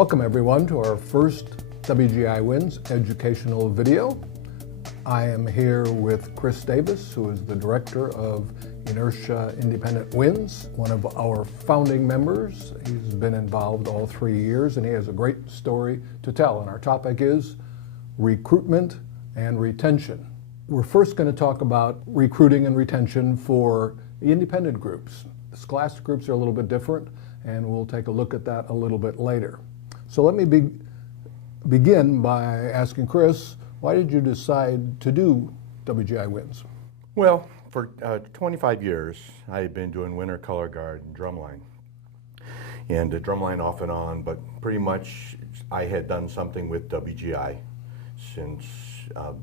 Welcome everyone to our first WGI Wins educational video. I am here with Chris Davis, who is the director of Inertia Independent Wins, one of our founding members. He's been involved all 3 years and he has a great story to tell. And our topic is recruitment and retention. We're first going to talk about recruiting and retention for the independent groups. The scholastic groups are a little bit different, and we'll take a look at that a little bit later. So let me begin by asking Chris, why did you decide to do WGI Wins? Well, for 25 years, I had been doing winter color guard and drumline. And drumline off and on, but pretty much I had done something with WGI since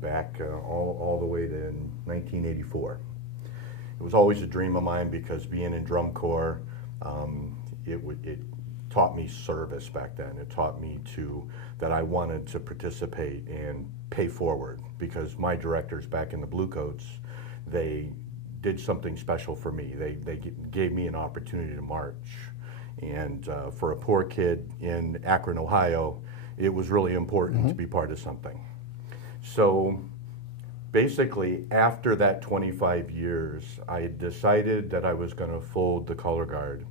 back all the way to 1984. It was always a dream of mine because being in drum corps, it taught me service back then. It taught me that I wanted to participate and pay forward, because my directors back in the Bluecoats, they did something special for me. They gave me an opportunity to march. And for a poor kid in Akron, Ohio, it was really important to be part of something. So basically, after that 25 years, I decided that I was going to fold the color guard.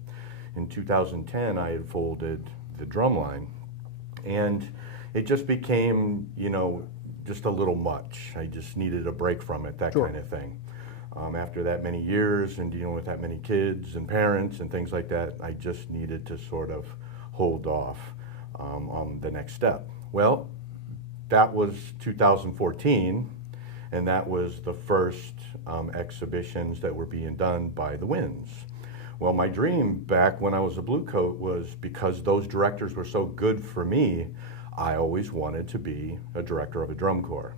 In 2010, I had folded the drumline, and it just became, just a little much. I just needed a break from it, that kind of thing. After that many years and dealing with that many kids and parents and things like that, I just needed to sort of hold off on the next step. Well, that was 2014, and that was the first exhibitions that were being done by the Winds. Well, my dream back when I was a Bluecoat was, because those directors were so good for me, I always wanted to be a director of a drum corps.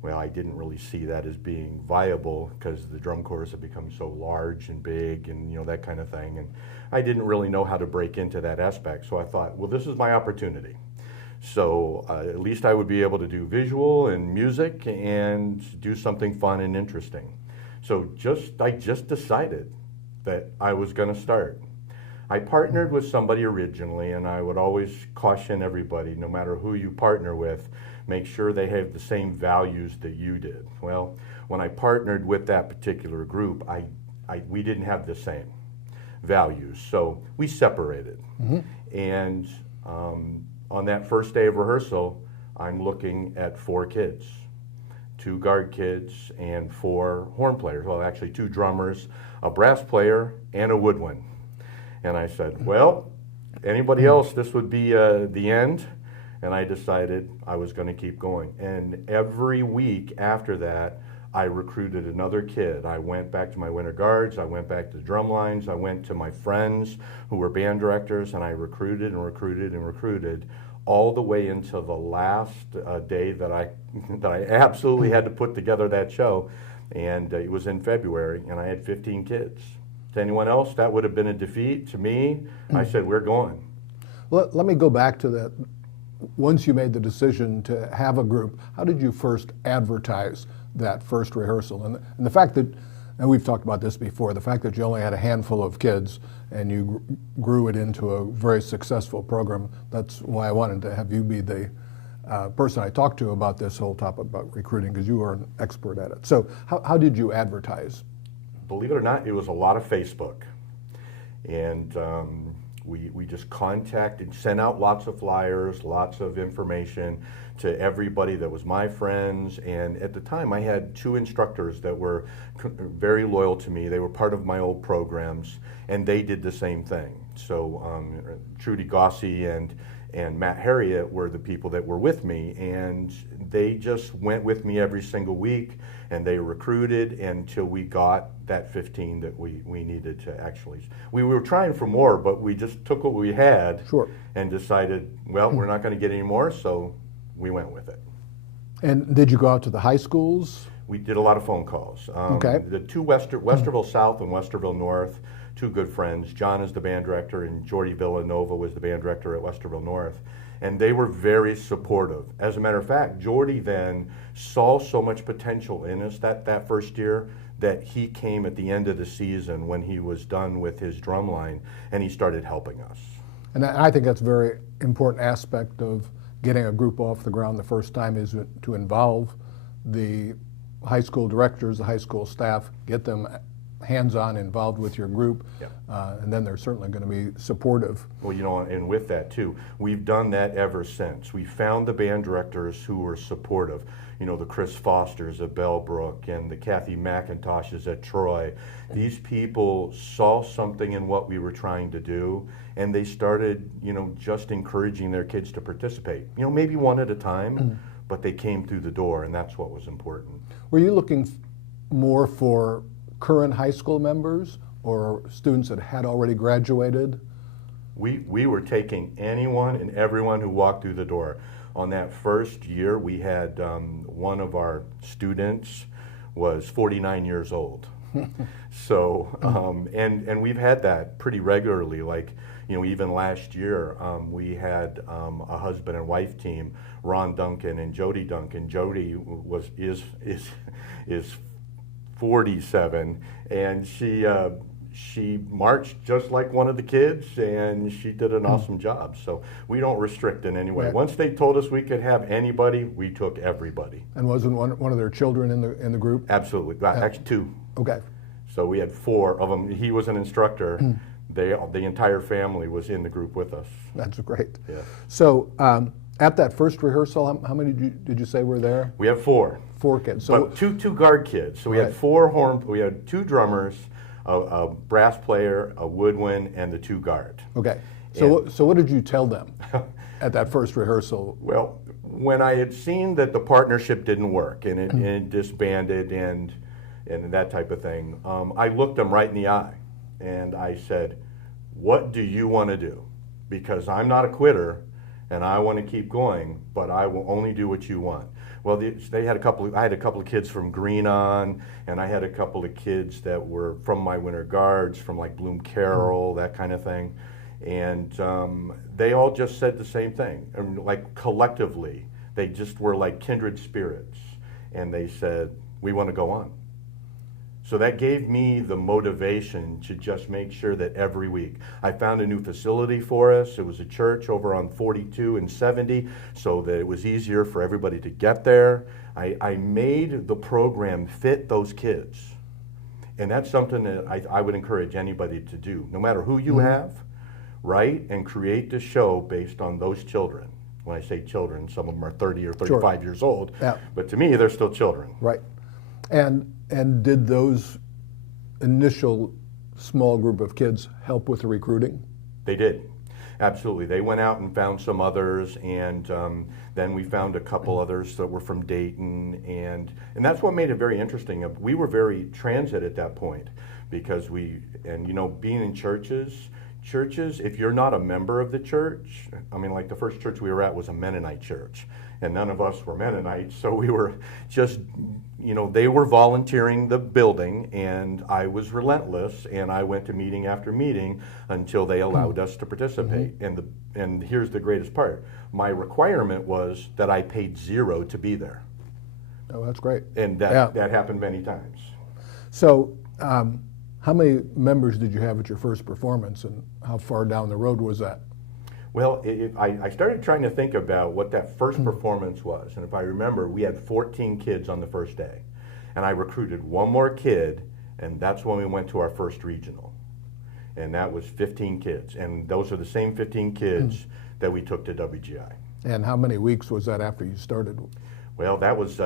Well, I didn't really see that as being viable because the drum corps have become so large and big and that kind of thing, and I didn't really know how to break into that aspect. So I thought, well, this is my opportunity. So at least I would be able to do visual and music and do something fun and interesting. So I just decided that I was going to start. I partnered with somebody originally, and I would always caution everybody, no matter who you partner with, make sure they have the same values that you did. Well, when I partnered with that particular group, we didn't have the same values, so we separated. And on that first day of rehearsal, I'm looking at 4 kids, 2 guard kids and 4 horn players. Well, actually 2 drummers, a brass player, and a woodwind. And I said, well, anybody else, this would be the end. And I decided I was going to keep going. And every week after that, I recruited another kid. I went back to my winter guards, I went back to the drum lines, I went to my friends who were band directors, and I recruited and recruited and recruited all the way until the last day that I absolutely had to put together that show. And it was in February, and I had 15 kids. To anyone else, that would have been a defeat. To me, I said, we're going. Let me go back to that. Once you made the decision to have a group, how did you first advertise that first rehearsal? And the fact that, and we've talked about this before, the fact that you only had a handful of kids and you grew it into a very successful program, that's why I wanted to have you be the person I talked to about this whole topic about recruiting, because you are an expert at it. So how did you advertise? Believe it or not, it was a lot of Facebook. And we just contacted, sent out lots of flyers, lots of information to everybody that was my friends. And at the time, I had 2 instructors that were very loyal to me. They were part of my old programs, and they did the same thing. So Trudy Gossi and Matt Harriet were the people that were with me, and they just went with me every single week, and they recruited until we got that 15 that we needed to actually. We were trying for more, but we just took what we had and decided, well, we're not going to get any more, so we went with it. And did you go out to the high schools? We did a lot of phone calls. Okay. The 2 Westerville South and Westerville North, 2 good friends. John is the band director, and Jordy Villanova was the band director at Westerville North. And they were very supportive. As a matter of fact, Jordy then saw so much potential in us that first year that he came at the end of the season when he was done with his drumline, and he started helping us. And I think that's a very important aspect of getting a group off the ground the first time, is to involve the high school directors, the high school staff, get them hands-on involved with your group, Yep. And then they're certainly going to be supportive. Well, you know, and with that too, we've done that ever since. We found the band directors who were supportive. You know, the Chris Fosters at Bellbrook and the Kathy McIntoshes at Troy. These people saw something in what we were trying to do, and they started, you know, just encouraging their kids to participate. You know, maybe one at a time, but they came through the door, and that's what was important. Were you looking more for current high school members or students that had already graduated? We were taking anyone and everyone who walked through the door. On that first year, we had one of our students was 49 years old. So, and we've had that pretty regularly. Like, you know, even last year, we had a husband and wife team, Ron Duncan and Jody Duncan. Jody is 47, and she marched just like one of the kids, and she did an awesome job. So we don't restrict in any way. Right. Once they told us we could have anybody, we took everybody. And wasn't one of their children in the group? Absolutely. Actually, two. Okay. So we had four of them. He was an instructor. The entire family was in the group with us. That's great. Yeah. So at that first rehearsal, how many did you say were there? We have four. 4 kids. So But two guard kids. So we Right. had four horn. We had two drummers, a brass player, a woodwind, and the two guard. okay. So what did you tell them at that first rehearsal? Well, when I had seen that the partnership didn't work and it disbanded and that type of thing, I looked them right in the eye and I said, "What do you want to do? Because I'm not a quitter and I want to keep going, but I will only do what you want." Well, I had a couple of kids from Green On, and I had a couple of kids that were from my winter guards, from like Bloom Carroll, that kind of thing. And they all just said the same thing. And like collectively, they just were like kindred spirits. And they said, "We want to go on." So that gave me the motivation to just make sure that every week I found a new facility for us. It was a church over on 42 and 70, so that it was easier for everybody to get there. I made the program fit those kids. And that's something that I would encourage anybody to do. No matter who you have, write and create the show based on those children. When I say children, some of them are 30 or 35 years old, Yeah. but to me, they're still children. Right. And did those initial small group of kids help with the recruiting? They did. Absolutely. They went out and found some others, and then we found a couple others that were from Dayton, and that's what made it very interesting. We were very transit at that point because you know, being in churches, if you're not a member of the church, I mean, like the first church we were at was a Mennonite church, and none of us were Mennonites, so we were just, you know, they were volunteering the building, and I was relentless, and I went to meeting after meeting until they allowed us to participate. And here's the greatest part. My requirement was that I paid $0 to be there. Oh, that's great. And that happened many times. So how many members did you have at your first performance, and how far down the road was that? Well, I started trying to think about what that first performance was. And if I remember, we had 14 kids on the first day. And I recruited one more kid, and that's when we went to our first regional. And that was 15 kids. And those are the same 15 kids that we took to WGI. And how many weeks was that after you started? Well, that was,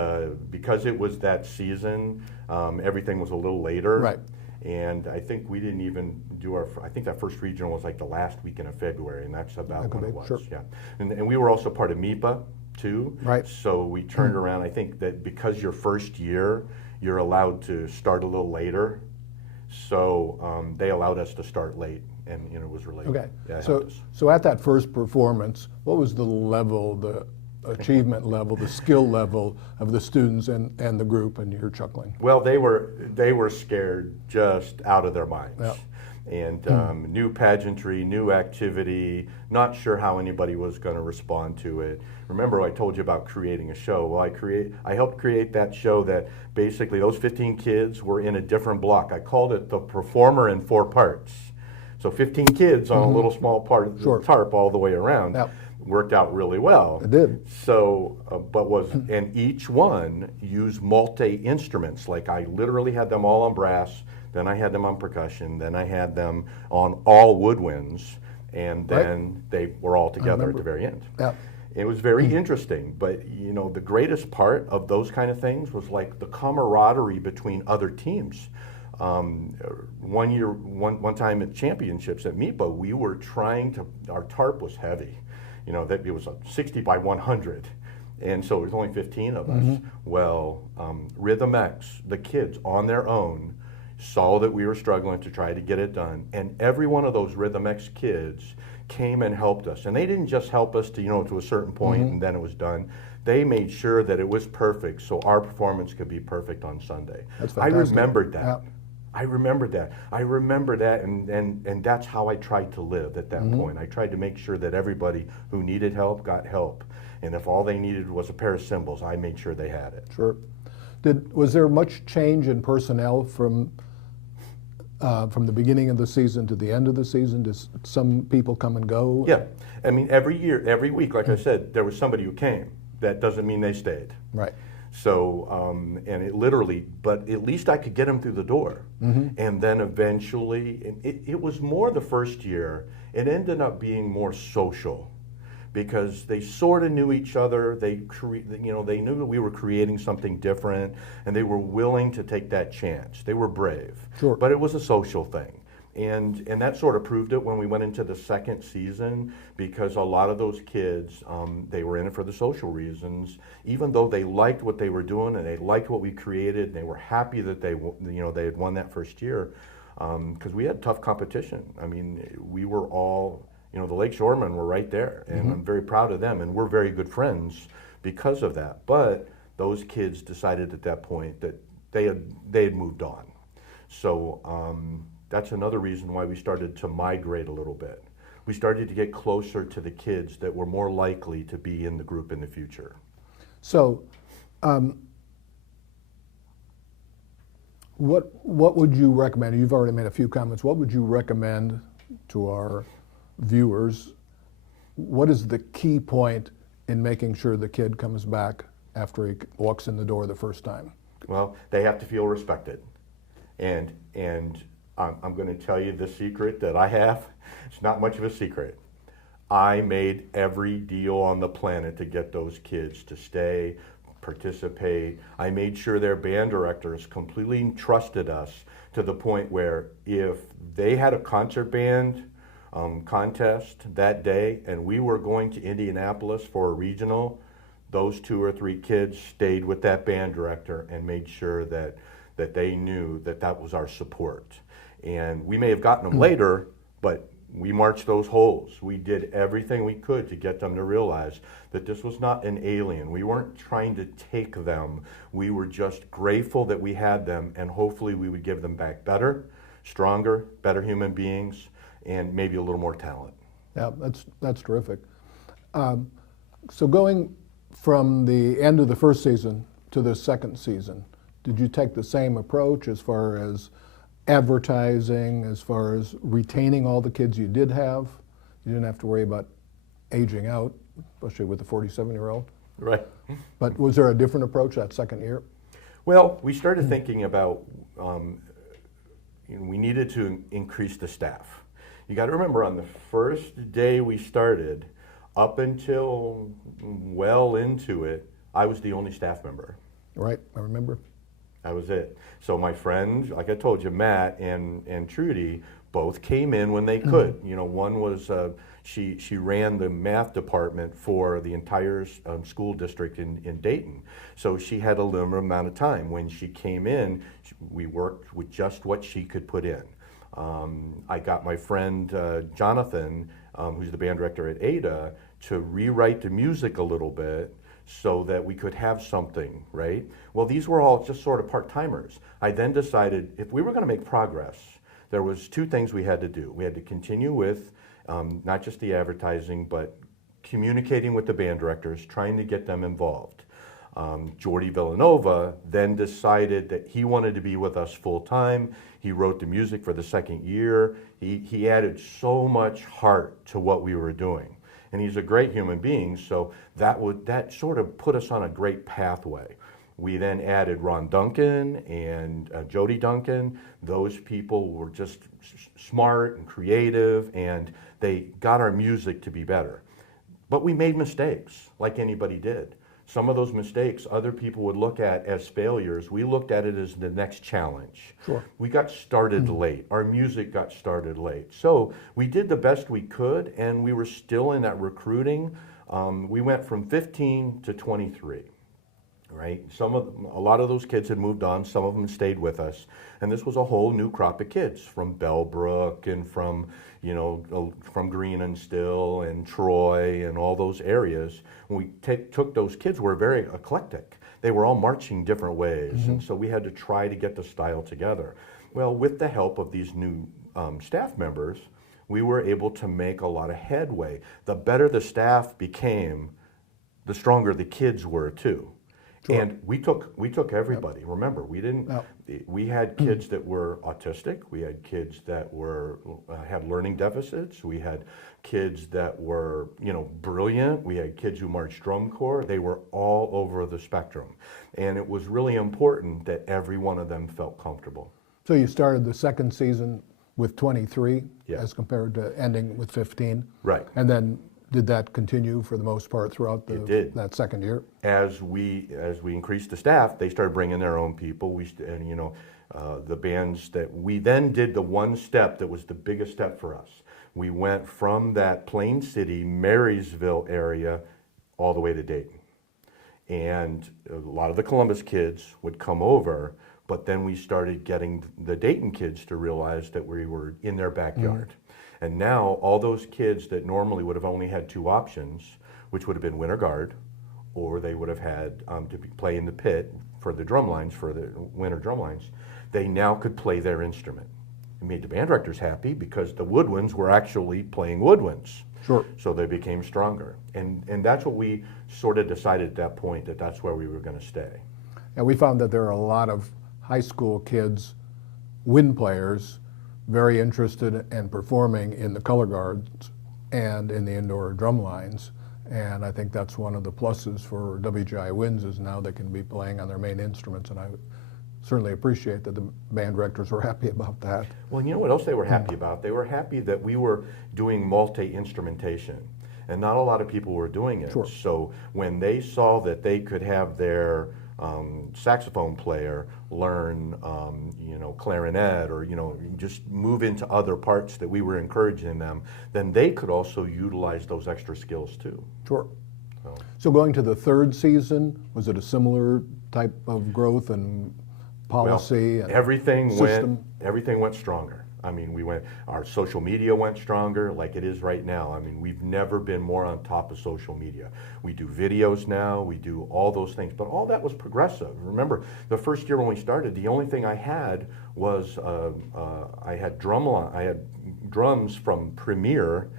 because it was that season, everything was a little later. Right. And I think we didn't even do I think that first regional was like the last weekend of February, and that's about when it was. Sure. Yeah. And we were also part of MIPA too. Right. So we turned around. I think that because your first year, you're allowed to start a little later. So they allowed us to start late, and it was related. Okay. Yeah, So at that first performance, what was the level, the achievement level, the skill level of the students and the group? And you're chuckling. Well, they were scared just out of their minds. Yeah. And new pageantry, new activity, not sure how anybody was going to respond to it. Remember, I told you about creating a show. Well, I helped create that show that basically those 15 kids were in a different block. I called it The Performer in 4 Parts. So 15 kids on a little small part of the tarp all the way around. Yep. Worked out really well. It did. So, and each one used multi-instruments. Like I literally had them all on brass, then I had them on percussion, then I had them on all woodwinds, and then they were all together at the very end. Yep. It was very interesting, but you know, the greatest part of those kind of things was like the camaraderie between other teams. One time at championships at MIPA, we were trying to, our tarp was heavy. You know, that it was a 60 by 100, and so there's only 15 of us. Well, Rhythm X, the kids on their own, saw that we were struggling to try to get it done, and every one of those Rhythm X kids came and helped us. And they didn't just help us to, you know, to a certain point and then it was done. They made sure that it was perfect so our performance could be perfect on Sunday. That's I fantastic. remembered that. Yeah. I remember that, and that's how I tried to live at that point. I tried to make sure that everybody who needed help got help, and if all they needed was a pair of cymbals, I made sure they had it. Sure. Was there much change in personnel from the beginning of the season to the end of the season? Does some people come and go? Yeah, I mean every year, every week, like I said, there was somebody who came. That doesn't mean they stayed. Right. So, and it literally, but at least I could get them through the door. And then eventually, it was more the first year, it ended up being more social because they sort of knew each other. They knew that we were creating something different and they were willing to take that chance. They were brave. Sure. But it was a social thing. And that sort of proved it when we went into the second season, because a lot of those kids, they were in it for the social reasons. Even though they liked what they were doing and they liked what we created, and they were happy that they had won that first year, because we had tough competition. I mean, we were all, the Lakeshoremen were right there, and I'm very proud of them, and we're very good friends because of that. But those kids decided at that point that they had moved on. So. That's another reason why we started to migrate a little bit. We started to get closer to the kids that were more likely to be in the group in the future. So, what would you recommend? You've already made a few comments. What would you recommend to our viewers? What is the key point in making sure the kid comes back after he walks in the door the first time? Well, they have to feel respected, and I'm going to tell you the secret that I have. It's not much of a secret. I made every deal on the planet to get those kids to stay, participate. I made sure their band directors completely trusted us to the point where if they had a concert band contest that day and we were going to Indianapolis for a regional, those 2 or 3 kids stayed with that band director and made sure that they knew that was our support. And we may have gotten them later, but we marched those holes. We did everything we could to get them to realize that this was not an alien. We weren't trying to take them. We were just grateful that we had them, and hopefully we would give them back better, stronger, better human beings, and maybe a little more talent. Yeah, that's terrific. So going from the end of the first season to the second season, did you take the same approach as far as advertising, as far as retaining all the kids you did have? You didn't have to worry about aging out, especially with the 47-year-old. Right. But was there a different approach that second year? Well, we started thinking about we needed to increase the staff. You got to remember, on the first day we started, up until well into it, I was the only staff member. Right, I remember. That was it. So my friend, like I told you, Matt and Trudy, both came in when they could. One was, she ran the math department for the entire school district in Dayton. So she had a limited amount of time. When she came in, we worked with just what she could put in. I got my friend Jonathan, who's the band director at Ada, to rewrite the music a little bit, so that we could have something, right? Well, these were all just sort of part-timers. I then decided if we were going to make progress, there was 2 things we had to do. We had to continue with not just the advertising, but communicating with the band directors, trying to get them involved. Jordy Villanova then decided that he wanted to be with us full time. He wrote the music for the second year. He added so much heart to what we were doing. And he's a great human being, so that sort of put us on a great pathway. We then added Ron Duncan and Jody Duncan. Those people were just smart and creative, and they got our music to be better. But we made mistakes, like anybody did. Some of those mistakes other people would look at as failures. We looked at it as the next challenge. Sure. We got started late. Our music got started late. So we did the best we could, and we were still in that recruiting. We went from 15 to 23. Right? A lot of those kids had moved on. Some of them stayed with us, and this was a whole new crop of kids from Bellbrook and from Green and Still and Troy and all those areas. When we took those kids, were very eclectic. They were all marching different ways, and so we had to try to get the style together. Well, with the help of these new staff members, we were able to make a lot of headway. The better the staff became, the stronger the kids were too. Sure. And we took everybody. Yep. Remember, we had kids that were autistic. We had kids that had learning deficits. We had kids that were brilliant. We had kids who marched drum corps. They were all over the spectrum, and it was really important that every one of them felt comfortable. So you started the second season with 23, yeah, as compared to ending with 15, right? And then did that continue for the most part throughout that second year? As we increased the staff, they started bringing their own people. The bands that we then did the one step that was the biggest step for us. We went from that Plain City, Marysville area all the way to Dayton. And a lot of the Columbus kids would come over, but then we started getting the Dayton kids to realize that we were in their backyard. Mm-hmm. And now all those kids that normally would have only had two options, which would have been winter guard, or they would have had to play in the pit for the drum lines, for the winter drum lines, they now could play their instrument. It made the band directors happy because the woodwinds were actually playing woodwinds. Sure. So they became stronger. And that's what we sort of decided at that point, that's where we were going to stay. And we found that there are a lot of high school kids, wind players, very interested in performing in the color guards and in the indoor drum lines. And I think that's one of the pluses for WGI Winds, is now they can be playing on their main instruments. And I certainly appreciate that the band directors were happy about that. Well, you know what else they were happy about? They were happy that we were doing multi-instrumentation. And not a lot of people were doing it. Sure. So when they saw that they could have their saxophone player learn, clarinet, or just move into other parts that we were encouraging them, then they could also utilize those extra skills too. Sure. So going to the third season, was it a similar type of growth and policy? Well, and everything went stronger. I mean, our social media went stronger like it is right now. I mean, we've never been more on top of social media. We do videos now, we do all those things, but all that was progressive. Remember, the first year when we started, the only thing I had was, I had drums from Premier,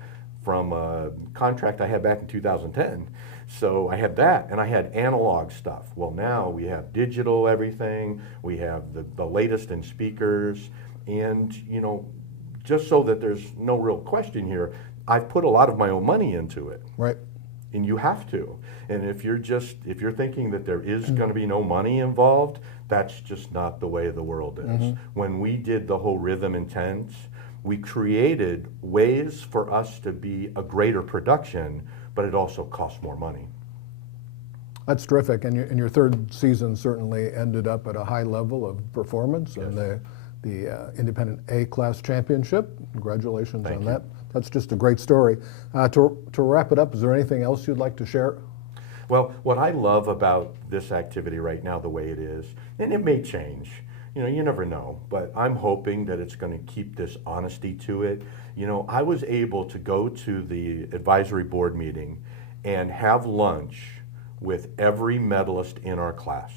from a contract I had back in 2010. So I had that, and I had analog stuff. Well, now we have digital everything, we have the latest in speakers. And, just so that there's no real question here, I've put a lot of my own money into it. Right. And you have to. And if you're thinking that there is going to be no money involved, that's just not the way the world is. Mm-hmm. When we did the whole Rhythm Intense, we created ways for us to be a greater production, but it also costs more money. That's terrific. And your third season certainly ended up at a high level of performance. Yes. And the Independent A-Class Championship. Congratulations on that. That's just a great story. To wrap it up, is there anything else you'd like to share? Well, what I love about this activity right now, the way it is, and it may change, you never know, but I'm hoping that it's going to keep this honesty to it. I was able to go to the advisory board meeting and have lunch with every medalist in our class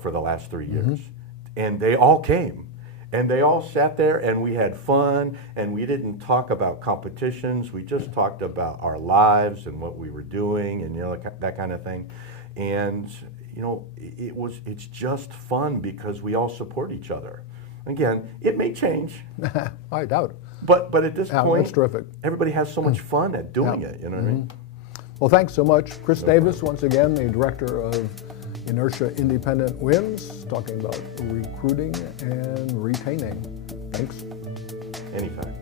for the last 3 years. Mm-hmm. And they all came, and they all sat there, and we had fun, and we didn't talk about competitions. We just talked about our lives and what we were doing, and that kind of thing. And it's just fun because we all support each other. Again, it may change. I doubt it. But at this point, that's terrific. Everybody has so much fun at doing it, you know what I mean? Well, thanks so much. Chris Davis, once again, the director of Inertia Independent Wins, talking about recruiting and retaining. Thanks. Anytime.